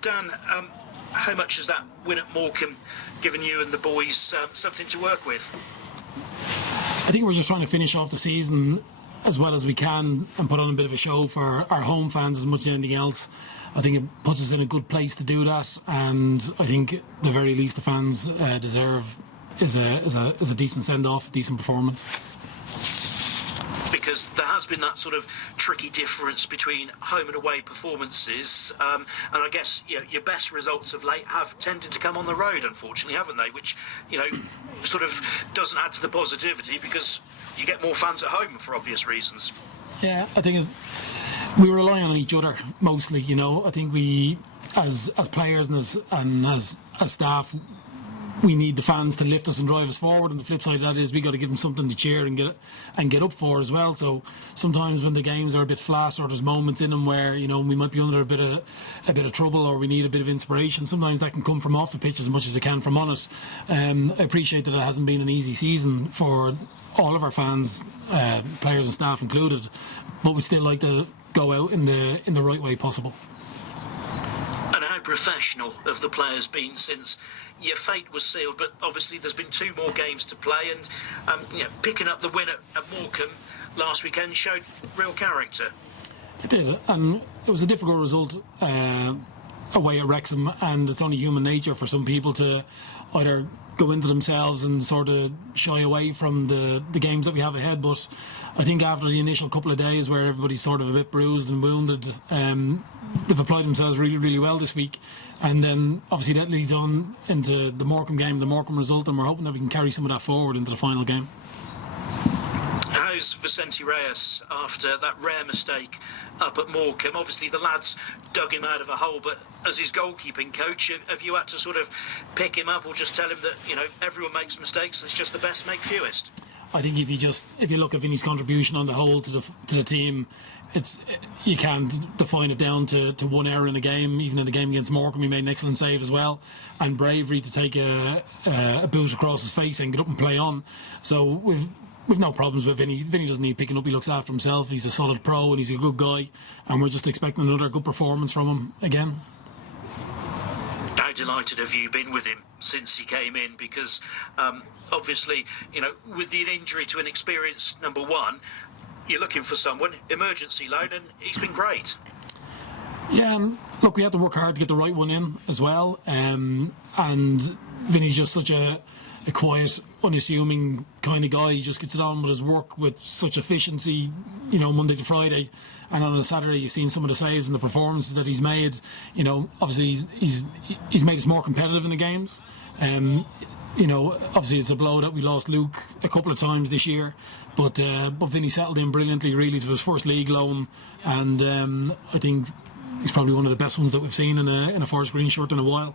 Dan, how much has that win at Morecambe given you and the boys something to work with? I think we're just trying to finish off the season as well as we can and put on a bit of a show for our home fans as much as anything else. I think it puts us in a good place to do that, and I think the very least the fans deserve is a decent send-off, decent performance. Because there has been that sort of tricky difference between home and away performances, and I guess your best results of late have tended to come on the road, unfortunately, haven't they? Which, sort of doesn't add to the positivity because you get more fans at home for obvious reasons. Yeah, I think we rely on each other mostly. I think we, as players and as staff, we need the fans to lift us and drive us forward, and the flip side of that is we got to give them something to cheer and get up for as well. So sometimes when the games are a bit flat or there's moments in them where we might be under a bit of trouble or we need a bit of inspiration, sometimes that can come from off the pitch as much as it can from on it. I appreciate that it hasn't been an easy season for all of our fans, players and staff included, but we'd still like to go out in the right way possible. And how professional have the players been since your fate was sealed? But obviously there's been 2 more games to play, and picking up the win at Morecambe last weekend showed real character. It did, and it was a difficult result away at Wrexham, and it's only human nature for some people to either go into themselves and sort of shy away from the games that we have ahead. But I think after the initial couple of days where everybody's sort of a bit bruised and wounded, they've applied themselves really, really well this week. And then obviously that leads on into the Morecambe game, the Morecambe result, and we're hoping that we can carry some of that forward into the final game. How's Vicente Reyes after that rare mistake up at Morecambe? Obviously the lads dug him out of a hole, but as his goalkeeping coach, have you had to sort of pick him up or just tell him that everyone makes mistakes, it's just the best make fewest? I think if you look at Vinny's contribution on the whole to the team, you can't define it down to one error in a game. Even in the game against Morecambe, he made an excellent save as well, and bravery to take a boot across his face and get up and play on. So we've no problems with Vinny. Vinny doesn't need picking up. He looks after himself. He's a solid pro and he's a good guy, and we're just expecting another good performance from him again. How delighted have you been with him since he came in? Because obviously, with the injury to an experienced number one, you're looking for someone, emergency loan, and he's been great. Yeah, look, we had to work hard to get the right one in as well, and Vinny's just such a quiet, unassuming kind of guy. He just gets it on with his work with such efficiency, Monday to Friday, and on a Saturday you've seen some of the saves and the performances that he's made. Obviously he's made us more competitive in the games. Obviously it's a blow that we lost Luke a couple of times this year, but Vinny settled in brilliantly really to his first league loan, and I think he's probably one of the best ones that we've seen in a forest green shirt in a while.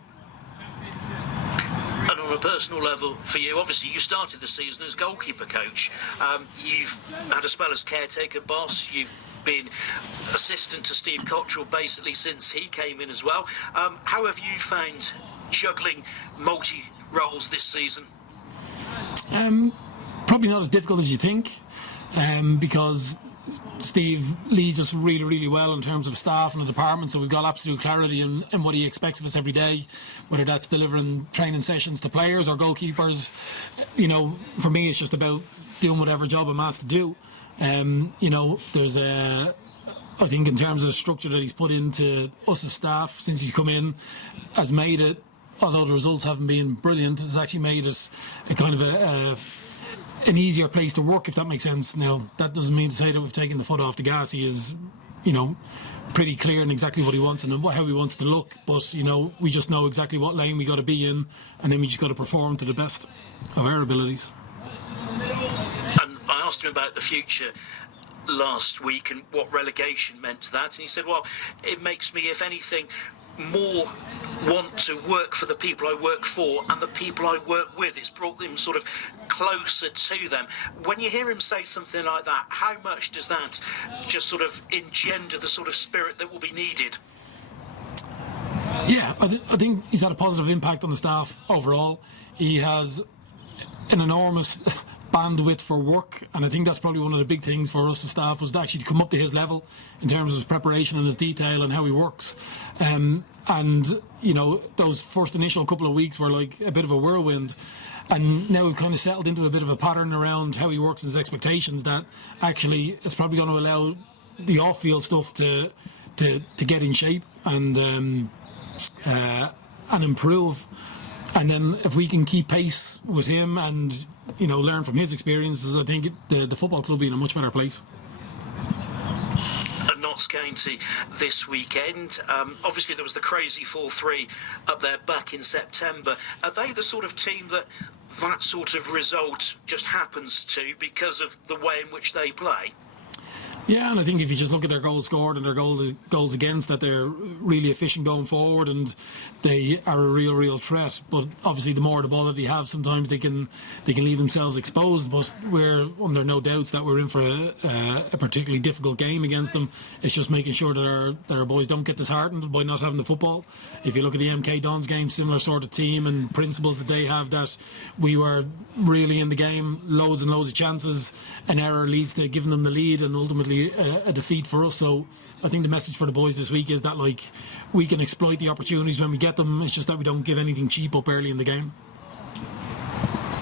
And on a personal level for you, obviously you started the season as goalkeeper coach. You've had a spell as caretaker boss. You've been assistant to Steve Cottrell basically since he came in as well. How have you found juggling multi-roles this season? Probably not as difficult as you think, because Steve leads us really, really well in terms of staff and the department, so we've got absolute clarity in what he expects of us every day, whether that's delivering training sessions to players or goalkeepers. For me it's just about doing whatever job I'm asked to do. There's I think in terms of the structure that he's put into us as staff since he's come in, has made it, although the results haven't been brilliant, has actually made us a kind of an easier place to work, if that makes sense. Now, that doesn't mean to say that we've taken the foot off the gas. He is, pretty clear in exactly what he wants and how he wants to look. But, we just know exactly what lane we got to be in, and then we just got to perform to the best of our abilities. And I asked him about the future last week and what relegation meant to that, and he said, well, it makes me, if anything, more want to work for the people I work for and the people I work with. It's brought them sort of closer to them. When you hear him say something like that, how much does that just sort of engender the sort of spirit that will be needed? Yeah, I think he's had a positive impact on the staff overall. He has an enormous bandwidth for work, and I think that's probably one of the big things for us as staff, was to actually to come up to his level in terms of his preparation and his detail and how he works. And you know, those first initial couple of weeks were like a bit of a whirlwind, and now we've kind of settled into a bit of a pattern around how he works and his expectations that actually it's probably going to allow the off-field stuff to get in shape and improve. And then if we can keep pace with him and, you know, learn from his experiences, I think the football club will be in a much better place. Notts County this weekend. Obviously there was the crazy 4-3 up there back in September. Are they the sort of team that sort of result just happens to because of the way in which they play? Yeah, and I think if you just look at their goals scored and their goals against, that they're really efficient going forward and they are a real threat. But obviously, the more the ball that they have, sometimes they can leave themselves exposed. But we're under no doubts that we're in for a particularly difficult game against them. It's just making sure that our boys don't get disheartened by not having the football. If you look at the MK Dons game, similar sort of team and principles that they have, that we were really in the game, loads and loads of chances. An error leads to giving them the lead and ultimately a defeat for us. So I think the message for the boys this week is that, like, we can exploit the opportunities when we get them. It's just that we don't give anything cheap up early in the game.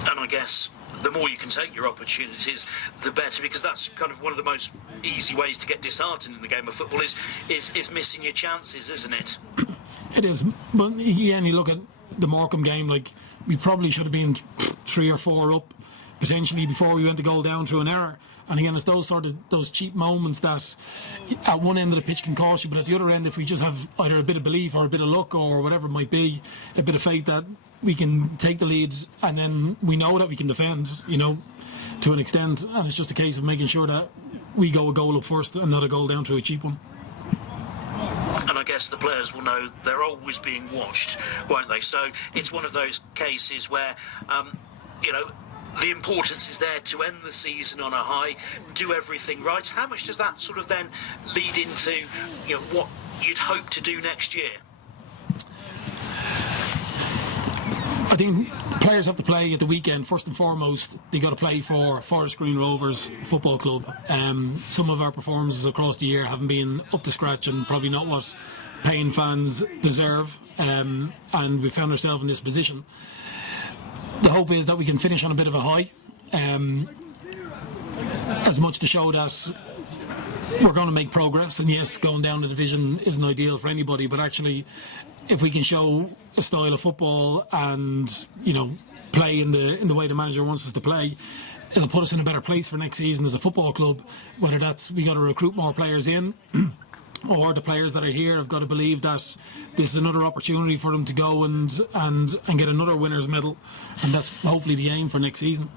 And I guess the more you can take your opportunities, the better, because that's kind of one of the most easy ways to get disheartened in the game of football is missing your chances, isn't it? It is. But again, you look at the Morecambe game, like, we probably should have been 3 or 4 up potentially before we went to goal down through an error. And again, it's those cheap moments that at one end of the pitch can cost you, but at the other end, if we just have either a bit of belief or a bit of luck or whatever it might be, a bit of faith that we can take the leads, and then we know that we can defend, you know, to an extent, and it's just a case of making sure that we go a goal up first and not a goal down through a cheap one. And I guess the players will know they're always being watched, won't they? So it's one of those cases where, you know, the importance is there to end the season on a high, do everything right. How much does that sort of then lead into, you know, what you'd hope to do next year? I think players have to play at the weekend. First and foremost, they got to play for Forest Green Rovers Football Club. Some of our performances across the year haven't been up to scratch and probably not what paying fans deserve, and we found ourselves in this position. The hope is that we can finish on a bit of a high, as much to show that we're going to make progress. And yes, going down the division isn't ideal for anybody, but actually, if we can show a style of football and, you know, play in the way the manager wants us to play, it'll put us in a better place for next season as a football club. Whether that's we got to recruit more players in, or the players that are here have got to believe that this is another opportunity for them to go and get another winner's medal, and that's hopefully the aim for next season.